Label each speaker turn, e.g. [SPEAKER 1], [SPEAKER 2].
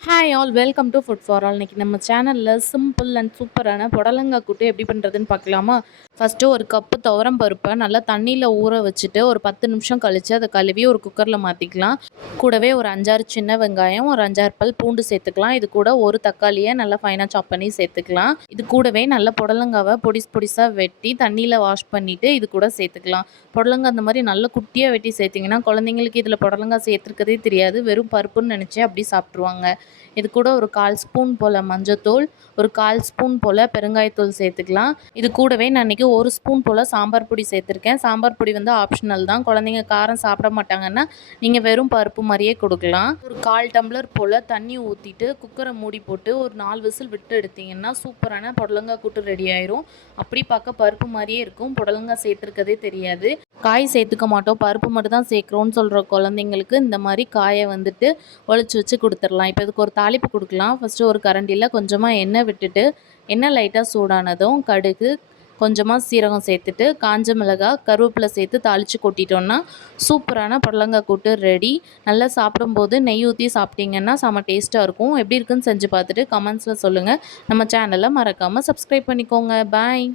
[SPEAKER 1] Hi all welcome to food for all இன்றைக்கி நம்ம சேனலில் சிம்பிள் அண்ட் சூப்பரான புடலங்காய் கூட்டு எப்படி பண்ணுறதுன்னு பார்க்கலாமா? ஃபஸ்ட்டு ஒரு கப்பு துவரம் பருப்பை நல்லா தண்ணியில் ஊற வச்சுட்டு ஒரு பத்து நிமிஷம் கழித்து அதை கழுவி ஒரு குக்கரில் மாற்றிக்கலாம் கூடவே ஒரு அஞ்சாறு சின்ன வெங்காயம் ஒரு அஞ்சாறு பல் பூண்டு சேர்த்துக்கலாம். இது கூட ஒரு தக்காளியை நல்லா ஃபைனாக சாப் பண்ணி சேர்த்துக்கலாம். இது கூடவே நல்ல புடலங்காவை பொடிஸ் பொடிசாக வெட்டி தண்ணியில் வாஷ் பண்ணிவிட்டு இது கூட சேர்த்துக்கலாம். புடலங்காய் அந்த மாதிரி நல்ல குட்டியாக வெட்டி சேர்த்திங்கன்னா குழந்தைங்களுக்கு இதில் புடலங்காய் சேர்த்துருக்கதே தெரியாது. வெறும் பருப்புன்னு நினச்சி அப்படி சாப்பிட்ருவாங்க இது கூட ஒரு கால் ஸ்பூன் போல் மஞ்சத்தூள் ஒரு கால் ஸ்பூன் போல் பெருங்காயத்தூள் சேர்த்துக்கலாம். இது கூடவே நான் இன்றைக்கி ஒரு ஸ்பூன் போல் சாம்பார் பொடி சேர்த்துருக்கேன். சாம்பார் பொடி வந்து ஆப்ஷனல் தான். குழந்தைங்க காரம் சாப்பிட மாட்டாங்கன்னா நீங்கள் வெறும் பருப்பு மாதிரியே கொடுக்கலாம். ஒரு கால் டம்ளர் போல் தண்ணி ஊற்றிட்டு குக்கரை மூடி போட்டு ஒரு நாலு விசில் விட்டு எடுத்திங்கன்னா சூப்பரான புடலங்காய் கூட்டு ரெடி ஆயிரும். அப்படி பார்க்க பருப்பு மாதிரியே இருக்கும். புடலங்காய் சேர்த்துருக்கதே தெரியாது. காய் சேர்த்துக்க மாட்டோம். பருப்பு மட்டும் தான் சேர்க்குறோன்னு சொல்கிற குழந்தைங்களுக்கு இந்த மாதிரி காயை வந்துட்டு ஒழிச்சு வச்சு கொடுத்துடலாம். இப்போ அதுக்கு ஒரு தாளிப்பு கொடுக்கலாம். ஃபஸ்ட்டு ஒரு கரண்டியில் கொஞ்சமாக எண்ணெய் விட்டுட்டு எண்ணெய் லைட்டாக சூடானதும் கடுகு கொஞ்சமாக சீரகம் சேர்த்துட்டு காஞ்ச மிளகாய் கருவேப்பிலை சேர்த்து தாளித்து கொட்டிட்டோன்னா சூப்பரான புடலங்காய் கூட்டு ரெடி நல்லா சாப்பிடும்போது நெய் ஊற்றி சாப்பிட்டீங்கன்னா செம்ம டேஸ்ட்டாக இருக்கும். எப்படி இருக்குன்னு செஞ்சு பார்த்துட்டு கமெண்ட்ஸில் சொல்லுங்கள் நம்ம சேனலை மறக்காமல் சப்ஸ்கிரைப் பண்ணிக்கோங்க. பாய்